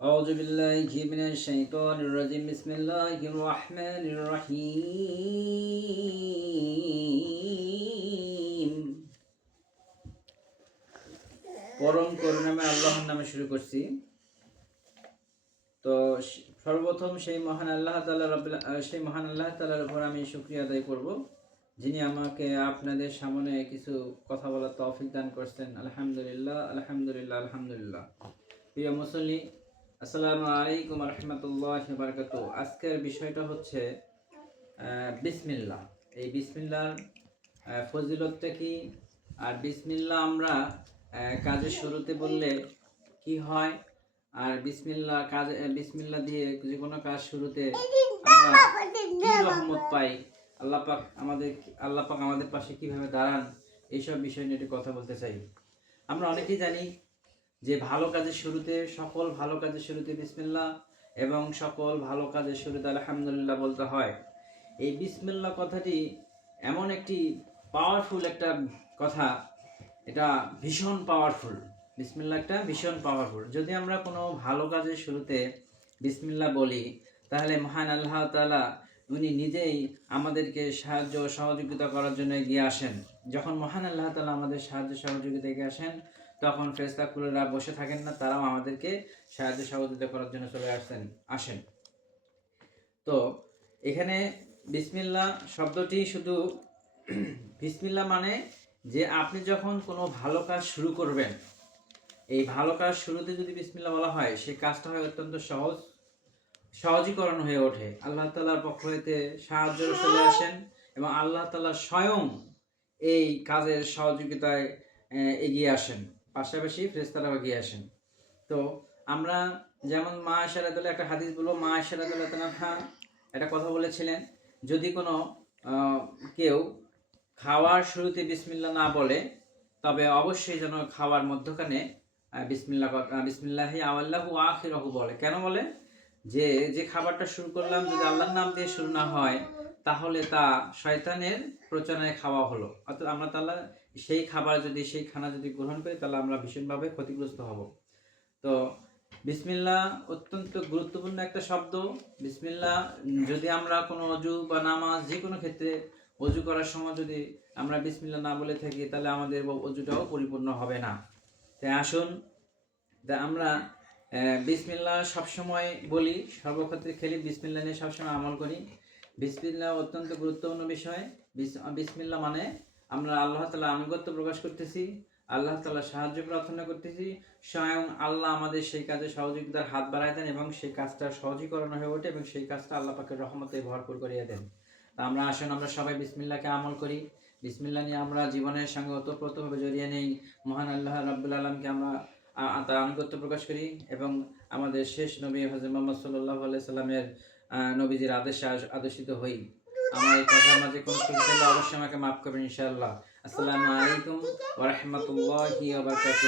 أعوذ بالله من الشيطان الرجيم بسم الله الرحمن الرحيم পরম করুণাময় আল্লাহর নামে শুরু করছি। তো সর্বপ্রথম সেই মহান আল্লাহ তাআলার উপর আমি শুকরিয়া আদায় করব, যিনি আমাকে আপনাদের সামনে কিছু কথা বলার তৌফিক দান করছেন। আলহামদুলিল্লাহ আলহামদুলিল্লাহ আলহামদুলিল্লাহ। প্রিয় মুসল্লি, আসসালামু আলাইকুম রহমতুল্লাহি ওয়া বারাকাতুহু। আজকের বিষয়টা হচ্ছে বিসমিল্লাহ। এই বিসমিল্লাহর ফজিলতটা কি, আর বিসমিল্লাহ আমরা কাজের শুরুতে বললে কি হয়, আর বিসমিল্লাহ দিয়ে যে কোনো কাজ শুরুতে আমরা কি রহমত পাই, আল্লাহ পাক আমাদের পাশে কিভাবে দাঁড়ান, এইসব বিষয় নিয়ে একটু কথা বলতে চাই। আমরা অনেকেই জানি যে সকল ভালো কাজের শুরুতে বিসমিল্লাহ এবং সকল ভালো কাজের শুরুতে আলহামদুলিল্লাহ বলতে হয়। এই বিসমিল্লাহ কথাটি এমন একটি পাওয়ারফুল একটা কথা, এটা ভীষণ পাওয়ারফুল। বিসমিল্লাহ একটা ভীষণ পাওয়ারফুল। যদি আমরা কোনো ভালো কাজের শুরুতে বিসমিল্লাহ বলি, তাহলে মহান আল্লাহ তাআলা উনি নিজেই আমাদেরকে সাহায্য সহযোগিতা করার জন্য এগিয়ে আসেন। যখন মহান আল্লাহ তাআলা আমাদের সাহায্য সহযোগিতা এগিয়ে আসেন, তখন ফেরেশতাকুলেরা বসে থাকেন না, তারাও আমাদেরকে সাহায্য সহযোগিতা করার জন্য চলে আসেন। তো এখানে বিসমিল্লাহ শব্দটি শুধু বিসমিল্লাহ মানে যে আপনি যখন কোনো ভালো কাজ শুরু করবেন, এই ভালো কাজ শুরুতে যদি বিসমিল্লাহ বলা হয়, সেই কাজটা হয় অত্যন্ত সহজীকরণ হয়ে ওঠে। আল্লাহ তাআলার পক্ষ হইতে সাহায্য চলে আসেন এবং আল্লাহ তাআলা স্বয়ং এই কাজের সহযোগিতায় এগিয়ে আসেন, পাশাপাশি ফেরেশতারাও এগিয়ে আসেন। তো আমরা যেমন মা আয়েশা রাদিয়াল্লাহু একটা হাদিস বলবো। মা আয়েশা রাদিয়াল্লাহু তাআলা একটা কথা বলেছিলেন, যদি কোনো কেউ খাওয়ার শুরুতে বিসমিল্লাহ না বলে, তবে অবশ্যই যেন খাওয়ার মধ্যখানে বিসমিল্লাহি আওয়াল্লাহু আখিরাহু বলে। কেন বলে? যে খাবারটা শুরু করলাম যদি আল্লাহর নাম দিয়ে শুরু না হয়, তাহলে তা শয়তানের প্রচারণায় খাওয়া হলো। অর্থাৎ আমরা তাহলে সেই খানা যদি গ্রহণ করি, তাহলে আমরা ভীষণভাবে ক্ষতিগ্রস্ত হব। তো বিসমিল্লাহ অত্যন্ত গুরুত্বপূর্ণ একটা শব্দ। বিসমিল্লাহ যদি আমরা কোনো অজু বা নামাজ যে কোনো ক্ষেত্রে অজু করার সময় যদি আমরা বিসমিল্লাহ না বলে থাকি, তাহলে আমাদের অজুটাও পরিপূর্ণ হবে না। তাই আসুন আমরা বিসমিল্লাহ সবসময় বলি, সর্বক্ষেত্রে খেলি, বিসমিল্লাহ নিয়ে সবসময় আমল করি। বিসমিল্লাহ অত্যন্ত গুরুত্বপূর্ণ বিষয়। বিসমিল্লাহ মানে আমরা আল্লাহ তাআলার আনুগত্য প্রকাশ করতেছি, আল্লাহ তাআলার সাহায্য প্রার্থনা করতেছি। স্বয়ং আল্লাহ আমাদের সেই কাজে সহযোগিতার হাত বাড়ায় দেন এবং সেই কাজটা সহজীকরণ হয়ে ওঠে এবং সেই কাজটা আল্লাহ পাকের রহমতে ভরপুর করিয়ে দেন। তা আমরা সবাই বিসমিল্লাহকে আমল করি। বিসমিল্লাহ নিয়ে আমরা জীবনের সঙ্গে ওতপ্রোতভাবে জড়িয়ে নেই। মহান আল্লাহ রাব্বুল আলামিনকে আমরা তার আনুগত্য প্রকাশ করি এবং আমাদের শেষ নবী হযরত মুহাম্মদ সাল্লাল্লাহু আলাইহি সাল্লামের নবীজির আদেশে আদেশিত হই। আমার এই কথার মাঝে কোনো ত্রুটি থাকলে অবশ্যই আমাকে মাফ করবেন ইনশাআল্লাহ। আসসালামু আলাইকুম ওয়া রাহমাতুল্লাহি ওয়া বারাকাতুহু।